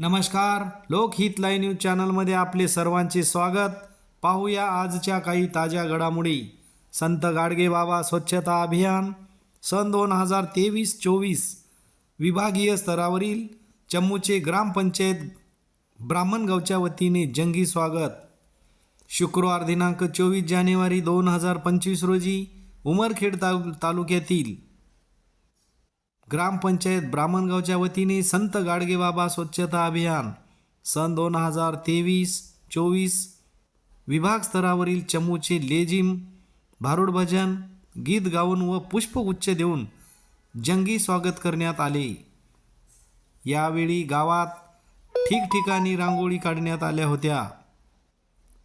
नमस्कार. लोकहित live news चॅनलमध्ये आपले सर्वांचे स्वागत. पाहूया आजच्या काही ताज्या घडामोडी. संत गाडगे बाबा स्वच्छता अभियान. सन दोन हजार तेवीस चोवीस विभागीय स्तरावरील चम्मूचे ग्रामपंचायत ब्राह्मणगावच्या वतीने जंगी स्वागत. शुक्रवार दिनांक चोवीस जानेवारी दोन हजार पंचवीस रोजी उमरखेड तालु तालुक्यातील ग्रामपंचायत ब्राह्मणगावच्या वतीने संत गाडगेबाबा स्वच्छता अभियान सन दोन हजार तेवीस चोवीस विभाग स्तरावरील चमूचे लेझिम भारुड भजन गीत गाऊन व पुष्पगुच्छ देऊन जंगी स्वागत करण्यात आले. यावेळी गावात ठिकठिकाणी रांगोळी काढण्यात आल्या होत्या.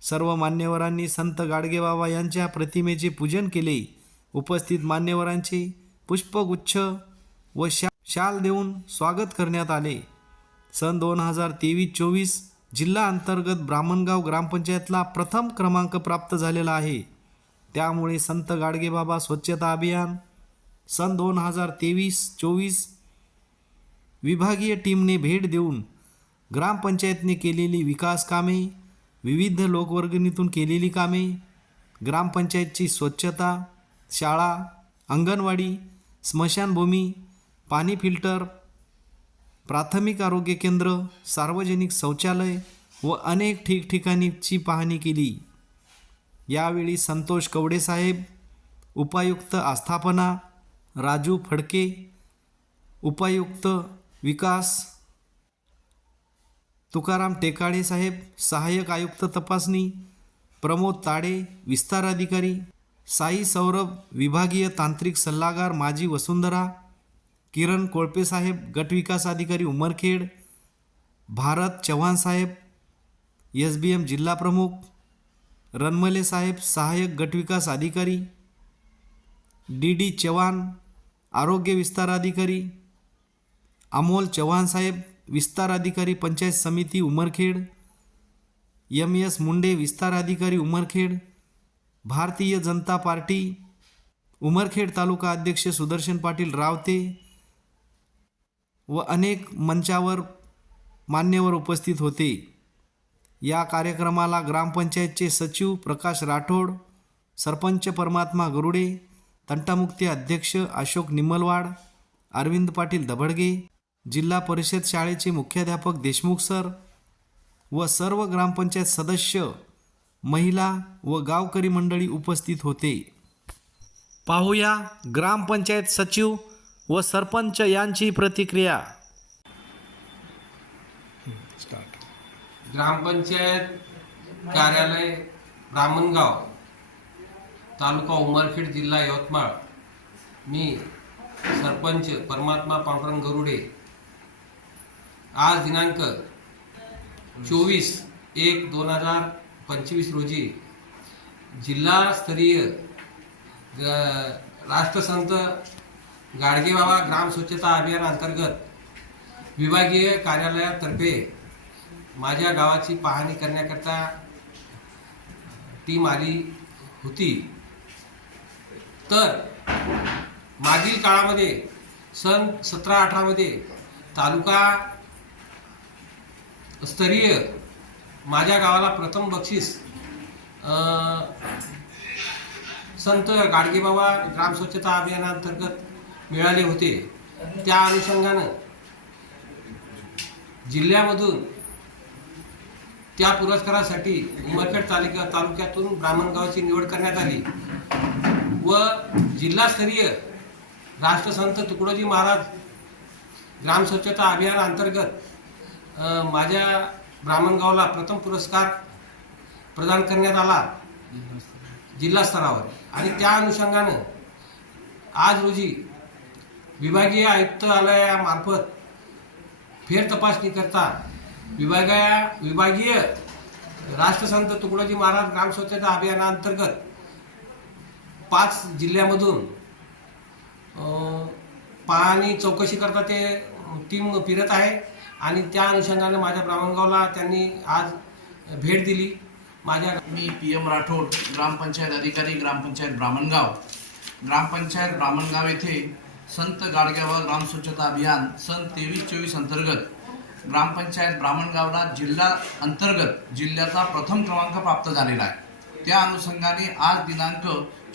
सर्व मान्यवरांनी संत गाडगेबाबा यांच्या प्रतिमेचे पूजन केले. उपस्थित मान्यवरांचे पुष्पगुच्छ व शा शाल देऊन स्वागत करण्यात आले. सन दोन हजार तेवीस चोवीस जिल्हा अंतर्गत ब्राह्मणगाव ग्रामपंचायतला प्रथम क्रमांक प्राप्त झालेला आहे. त्यामुळे संत गाडगेबाबा स्वच्छता अभियान सन दोन हजार तेवीस चोवीस विभागीय टीमने भेट देऊन ग्रामपंचायतने केलेली विकास कामे विविध लोकवर्गणीतून केलेली कामे ग्रामपंचायतची स्वच्छता शाळा अंगणवाडी स्मशानभूमी पाणी फिल्टर प्राथमिक आरोग्य केंद्र सार्वजनिक शौचालय व अनेक ठिकठिकाणीची पाहणी केली. यावेळी संतोष कवडेसाहेब उपायुक्त आस्थापना राजू फडके उपायुक्त विकास तुकाराम टेकाळे साहेब सहाय्यक आयुक्त तपासणी प्रमोद ताडे विस्तार अधिकारी साई सौरभ विभागीय तांत्रिक सल्लागार माजी वसुंधरा किरण कोळपे साहेब गट विकास अधिकारी उमरखेड भारत चव्हाण साहेब एस बी एम जिल्हा प्रमुख रनमले साहेब सहाय्यक गटविकास अधिकारी डी डी चव्हाण आरोग्य विस्तार अधिकारी अमोल चव्हाण साहेब विस्तार अधिकारी पंचायत समिती उमरखेड एम एस मुंडे विस्तार अधिकारी उमरखेड भारतीय जनता पार्टी उमरखेड तालुका अध्यक्ष सुदर्शन पाटील रावते व अनेक मंचावर मान्यवर उपस्थित होते. या कार्यक्रमाला ग्रामपंचायतचे सचिव प्रकाश राठोड सरपंच परमात्मा गरुडे तंटामुक्ती अध्यक्ष अशोक निम्मलवाड अरविंद पाटील दभडगे जिल्हा परिषद शाळेचे मुख्याध्यापक देशमुख सर व सर्व ग्रामपंचायत सदस्य महिला व गावकरी मंडळी उपस्थित होते. पाहूया ग्रामपंचायत सचिव व सरपंच यांची प्रतिक्रिया. ग्रामपंचायत कार्यालय ब्राह्मणगाव तालुका उमरखेड जिल्हा यवतमाळ. मी सरपंच परमात्मा पांडुरंग गरुडे. आज दिनांक चोवीस एक दोन हजार पंचवीस रोजी जिल्हास्तरीय ग- गाडगे गाडगेबाबा ग्राम स्वच्छता अभियान अंतर्गत विभागीय कार्यालयातर्फे माझ्या गावाची पाहणी करण्याकरता टीम आली होती. तर मागील काळामध्ये सन सतरा अठरामध्ये तालुका स्तरीय माझ्या गावाला प्रथम बक्षीस संत गाडगेबाबा ग्राम स्वच्छता अभियानांतर्गत मिळाले होते. त्या अनुषंगानं जिल्ह्यामधून त्या पुरस्कारासाठी उमरखेड तालुक्या तालुक्यातून ब्राह्मणगावची निवड करण्यात आली व जिल्हास्तरीय राष्ट्रसंत तुकडोजी महाराज ग्राम स्वच्छता अभियान अंतर्गत माझ्या ब्राह्मणगावला प्रथम पुरस्कार प्रदान करण्यात आला जिल्हा स्तरावर. आणि त्या अनुषंगानं आज रोजी विभागीय आयुक्तालयामार्फत फेर तपासणी करता विभागीय विभागीय राष्ट्रसंत तुकडोजी महाराज ग्रामस्वच्छता अभियानाअंतर्गत पाच जिल्ह्यामधून पाहणी चौकशी करता ते टीम फिरत आहे आणि त्या अनुषंगाने माझ्या ब्राह्मणगावला त्यांनी आज भेट दिली. माझ्या मी पी एम राठोड ग्रामपंचायत अधिकारी ग्रामपंचायत ब्राह्मणगाव. ग्रामपंचायत ब्राह्मणगाव येथे संत गाडग्यावर ग्राम स्वच्छता अभियान सन तेवीस चोवीस अंतर्गत ग्रामपंचायत ब्राह्मणगावला जिल्हा अंतर्गत जिल्ह्याचा प्रथम क्रमांक प्राप्त झालेला आहे. त्या अनुषंगाने आज दिनांक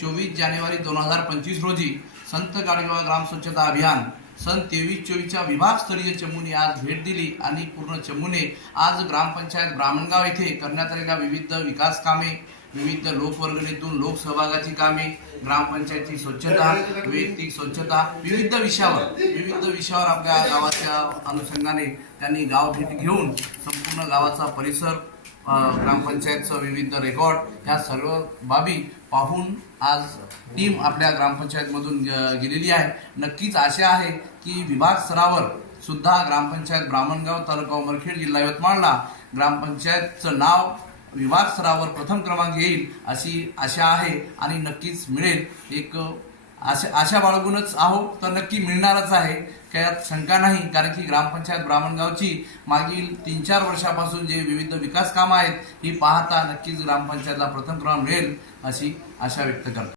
चोवीस जानेवारी दोन हजार पंचवीस रोजी संत गाडगेवा ग्राम स्वच्छता अभियान सन तेवीस चोवीसच्या विभागस्तरीय चमूने आज भेट दिली आणि पूर्ण चमूने आज ग्रामपंचायत ब्राह्मणगाव येथे करण्यात आलेल्या विविध विकास कामे विविध लोकवर्गणीतून लोकसहभागाची कामे ग्रामपंचायतची स्वच्छता वैयक्तिक स्वच्छता विविध विषयावर विविध विषयावर आपल्या गावाच्या अनुषंगाने त्यांनी गाव भेट घेऊन संपूर्ण गावाचा परिसर ग्रामपंचायतचं विविध रेकॉर्ड ह्या सर्व बाबी पाहून आज टीम आपल्या ग्रामपंचायतमधून गेलेली आहे. नक्कीच आशा आहे की विभाग स्तरावर सुद्धा ग्रामपंचायत ब्राह्मणगाव तालुका उमरखेड जिल्हा यवतमाळला ग्रामपंचायतचं नाव विभाग स्तरावर प्रथम क्रमांक येईल अशी आशा आहे आणि नक्कीच मिळेल. एक आशा आशा बाळगूनच आहो तर नक्की मिळणारच आहे. त्यात शंका नाही कारण की ग्रामपंचायत ब्राह्मणगावची मागील तीन चार वर्षापासून जे विविध विकास कामं आहेत ही पाहता नक्कीच ग्रामपंचायतला प्रथम क्रमांक मिळेल अशी आशा व्यक्त करतो.